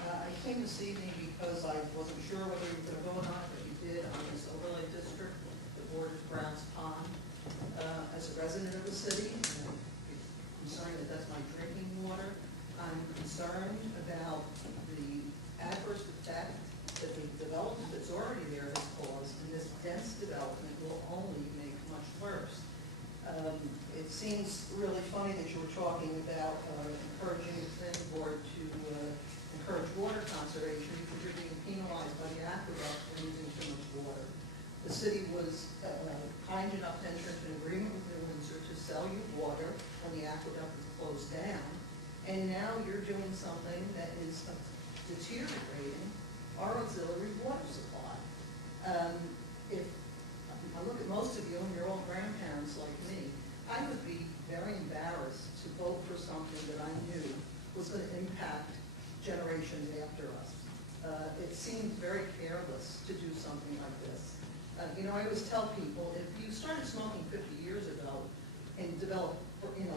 I came this evening because I wasn't sure whether you were going to vote on it, but you did on this overlay district that borders Browns Pond. As a resident of the city, I'm concerned that that's my drinking water. I'm concerned about the adverse effect that the development that's already there has caused, and this dense development will only make much worse. It seems really funny that you were talking about encouraging the planning board to encourage water conservation because you're being penalized by the aqueduct for using too much water. The city was kind enough to enter into an agreement with New Windsor to sell you water when the aqueduct is closed down, and now you're doing something that is deteriorating our auxiliary water supply. If I look at most of you, and you're all grandparents like me, I would be very embarrassed to vote for something that I knew was going to impact generations after us. It seemed very careless to do something like this. I always tell people, if you started smoking 50 years ago and developed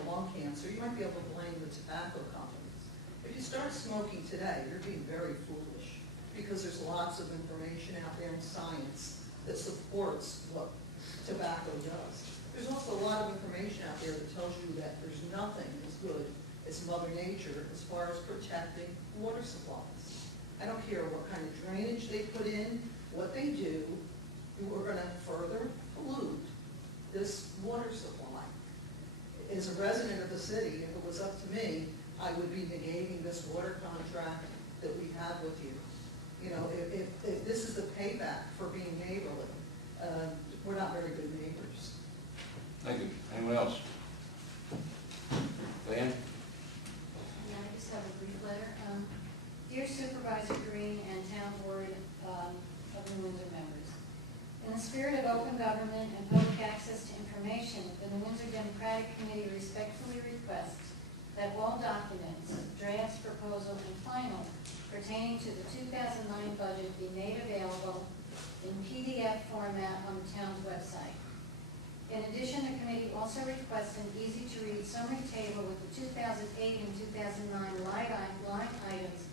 lung cancer, you might be able to blame the tobacco companies. If you start smoking today, you're being very foolish because there's lots of information out there in science that supports what tobacco does. There's also a lot of information out there that tells you that there's nothing as good as Mother Nature as far as protecting water supplies. I don't care what kind of drainage they put in, what they do, we're going to further pollute this water supply. As a resident of the city, if it was up to me, I would be negating this water contract that we have with you. If this is the payback for being neighborly, we're not very good neighbors. Thank you. Anyone else? Diane? Yeah, I just have a brief letter. Dear Supervisor Green and Town Board of New Windsor members, in the spirit of open government and public access to information, the New Windsor Democratic Committee respectfully requests that all documents, drafts, proposal, and final pertaining to the 2009 budget be made available in PDF format on the town's website. In addition, the committee also requests an easy-to-read summary table with the 2008 and 2009 line items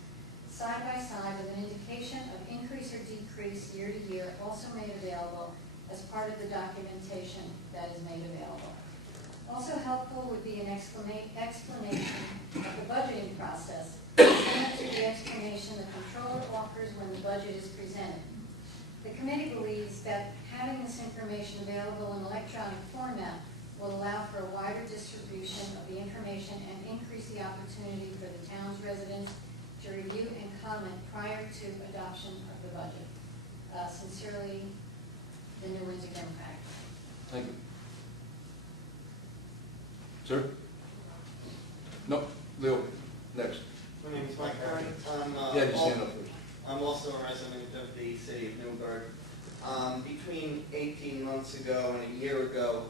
side by side with an indication of increase or decrease year to year, also made available as part of the documentation that is made available. Also helpful would be an explanation of the budgeting process, similar to the explanation the controller offers when the budget is presented. The committee believes that having this information available in electronic format will allow for a wider distribution of the information and increase the opportunity for the town's residents to review and comment prior to adoption of the budget. Sincerely, the New Windsor Democratic. Thank you. Sir? No, Leo, next. My name is Mike Curran. Yeah, you stand up first. I'm also a resident of the city of Newburgh. Between 18 months ago and a year ago,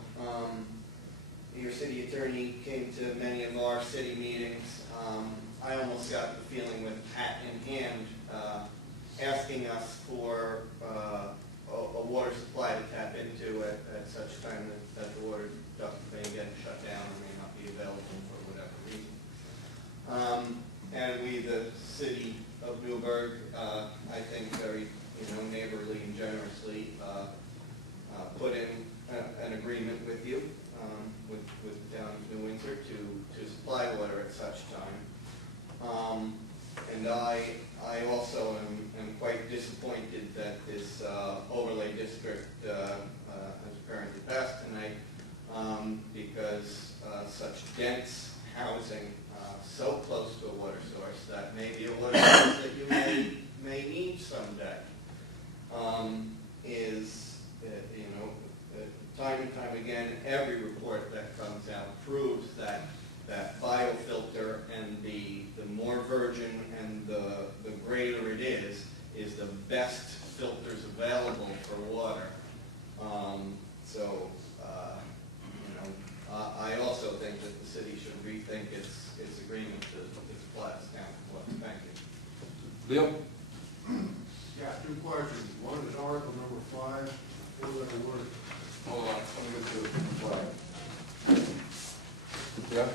your city attorney came to many of our city meetings. I almost got the feeling with hat in hand, asking us for a water supply to tap into at such time that the water duct may get shut down or may not be available for whatever reason. And we, the city of Newburgh, I think very neighborly and generously put in an agreement with you, with the town of New Windsor to supply water at such time. And I also am quite disappointed that this overlay district has apparently passed tonight, because such dense housing so close to a water source that may be a water source that you may need someday is, time and time again, every report that comes out proves that biofilter, and the more virgin and the greater it is the best filters available for water. I also think that the city should rethink its agreement to supply this town with water. Thank you. Leo? Yeah, two questions. One is Article number 5, four-letter word. Hold on, let me get to the flag. Yeah?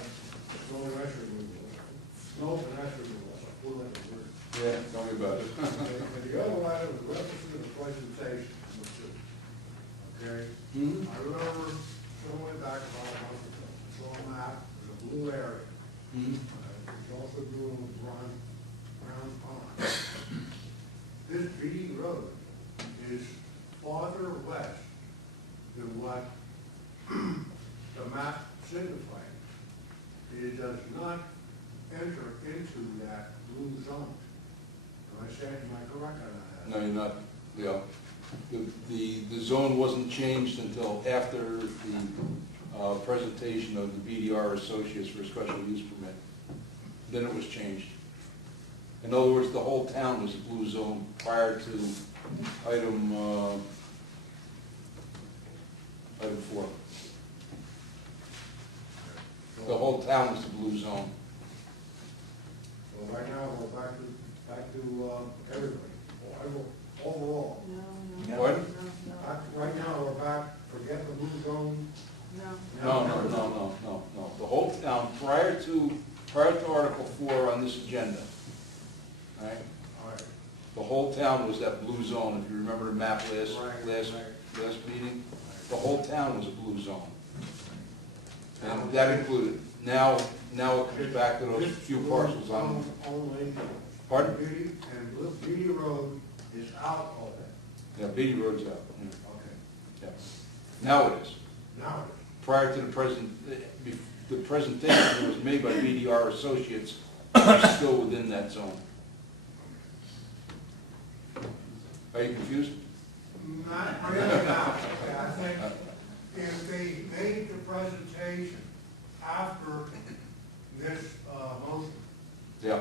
Snow and ash removal. Snow and ash removal, that's a four-letter word. Yeah, tell me about it. And the other item is reference to the presentation from the city. Okay? Mhm. I remember somewhere back about a month ago, I saw a map, there's a blue area. Mhm. It's also blue on the brown pond. This B road is farther west than what the map signifies. It does not enter into that blue zone. Am I correct on that? No, you're not, Leo. The zone wasn't changed until after the presentation of the BDR Associates for a special use permit. Then it was changed. In other words, the whole town was a blue zone prior to item 4. The whole town was a blue zone. Well, right now, we're back to everybody, overall. No, Pardon? Right now, we're back, forget the blue zone. No. The whole town, prior to Article 4 on this agenda, right? All right. The whole town was that blue zone. If you remember the map last meeting, the whole town was a blue zone. And that included, now it comes back to those few parcels on. Only. Pardon? Beauty, and Beauty Road is out of it. Yeah, Beatty Road's out. Yeah. Okay. Yeah. Now it is. Now it Prior to the presentation that was made by BDR Associates, it's still within that zone. Are you confused? is. Not really now. Okay, I think if they made the presentation after this motion, Yeah.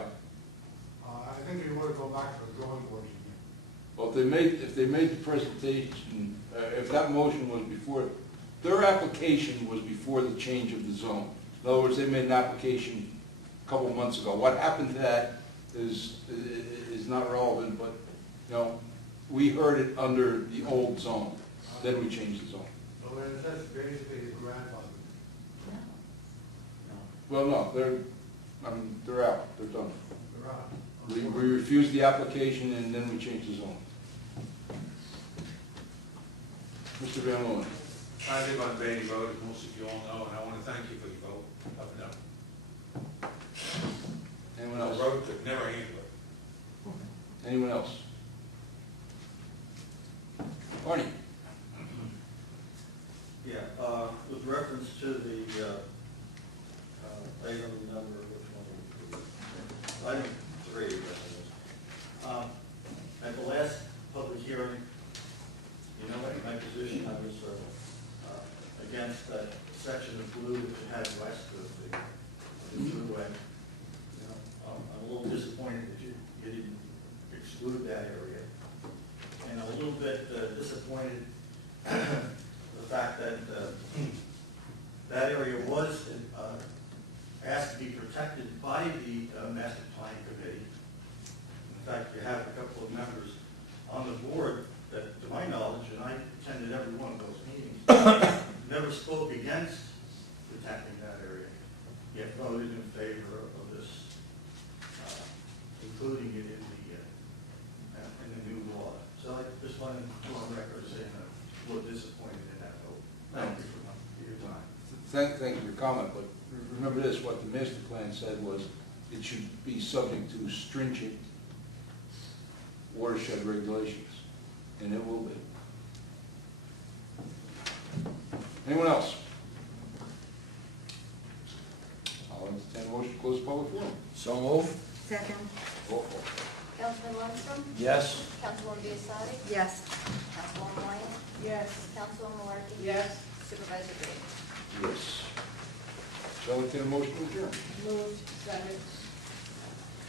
I think they would go back to the drawing board again. Well, if they made the presentation, if that motion was before, their application was before the change of the zone. In other words, they made an application a couple of months ago. What happened to that is not relevant, but, we heard it under the old zone, then we changed the zone. So then that's basically the grandfather. Well, no, they're out, they're done. They're out. We refused the application and then we changed the zone. Mr. Van Loon. I live on Beatty Road, as most of you all know, and I want to thank you for your vote up and down. Anyone The else? road could never handle it. Anyone else? Barney? Yeah, with reference to the item number, which one? Item 3, I guess it is. At the last public hearing, my position, I was against that section of blue that you had west of the thruway. I'm a little disappointed that you didn't exclude that area. And a little bit disappointed the fact that that area was asked to be protected by the master plan committee. In fact, you have a couple of members on the board that, to my knowledge, and I attended every one of those meetings, never spoke against protecting that area, yet voted in favor of this, including it in the new law. So I just wanted to go on record saying I'm a little disappointed in that vote. Thank you for your time. Thank you for your comment, but remember this, what the master plan said was, it should be subject to stringent watershed regulations, and it will be. Anyone else? I'll entertain a motion to close the public forum. So move. Second. Roll call. Councilman Lundstrom, Yes. Councilwoman Biassiatti, Yes. Councilwoman Wyatt, Yes. Councilwoman Malarkey. Yes. Supervisor Green. Yes. Shall I entertain a motion to adjourn? Moved. Second.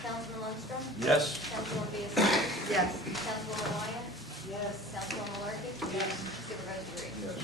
Councilman Lundstrom, Yes. Councilwoman Biassiatti, Yes. Councilwoman Wyatt, Yes. Councilwoman Malarkey. Yes. Supervisor Green. Yes.